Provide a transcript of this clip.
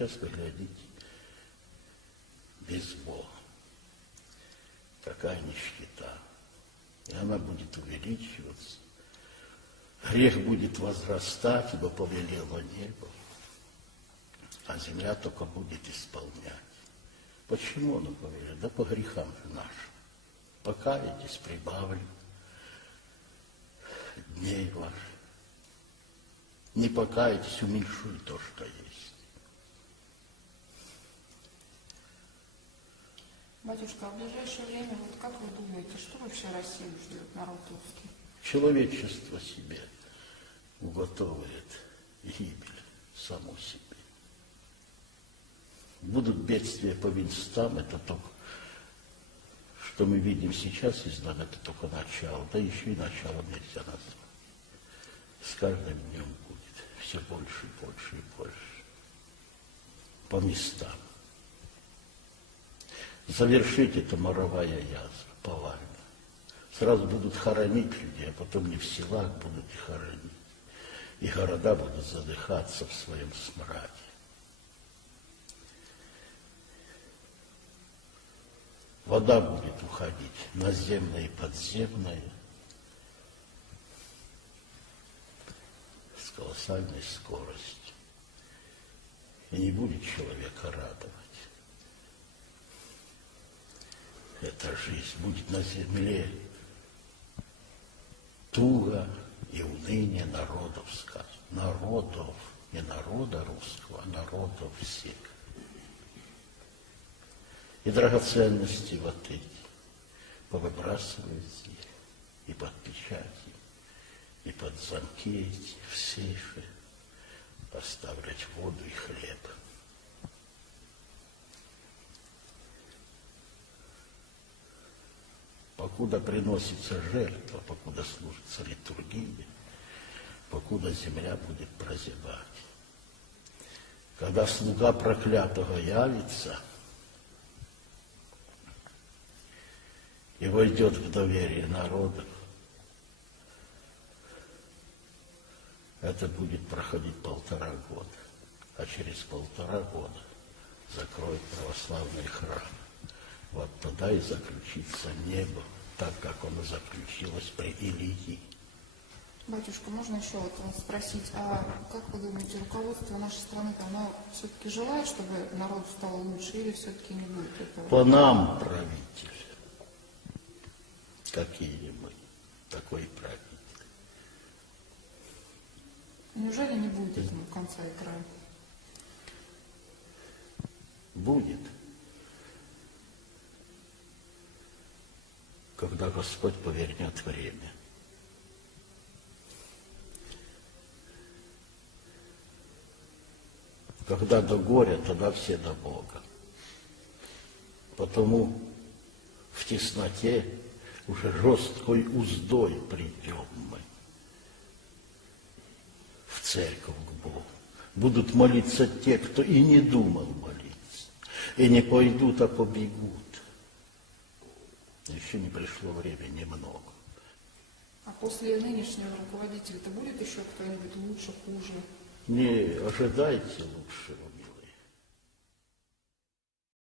сейчас вы глядите без Бога. Какая нищета. И она будет увеличиваться. Грех будет возрастать, ибо повелело небо, а земля только будет исполнять. Почему оно повелело? Да по грехам же нашим. Покаетесь, прибавлю дней ваших. Не покаетесь, уменьшуй то, что есть. Батюшка, а в ближайшее время, вот как вы думаете, что вообще Россию ждет, народ русский? Человечество себе уготовывает гибель само себе. Будут бедствия по местам, это только, что мы видим сейчас издалека, это только начало, да еще и начало нельзя назвать. С каждым днем будет все больше и больше и больше. По местам. Завершить это моровая язва, повально. Сразу будут хоронить людей, а потом не в селах будут их хоронить. И города будут задыхаться в своем смраде. Вода будет уходить, наземная и подземная, с колоссальной скоростью. И не будет человека радовать. Эта жизнь будет на земле туго и уныние народов сказано. Народов, не народа русского, а народов всех. И драгоценности вот эти повыбрасываются и под печати, и под замки эти, в сейфы, оставлять воду и хлеб. Покуда приносится жертва, покуда служится литургия, покуда земля будет прозябать. Когда слуга проклятого явится и войдет в доверие народов, это будет проходить 1,5 года, а через 1,5 года закроет православный храм. Вот тогда и заключится небо, так как оно заключилось при Илии. Батюшка, можно еще вот вас спросить, а как вы думаете, руководство нашей страны, оно все-таки желает, чтобы народу стало лучше, или все-таки не будет этого? По нам правитель. Какие мы, такой правитель. Неужели не будет этому конца и края? Будет. Когда Господь повернет время. Когда до горя, тогда все до Бога. Потому в тесноте уже жесткой уздой придем мы в церковь к Богу. Будут молиться те, кто и не думал молиться, и не пойдут, а побегут. Еще не пришло время, немного. А после нынешнего руководителя-то будет еще кто-нибудь лучше, хуже? Не ожидайте лучшего.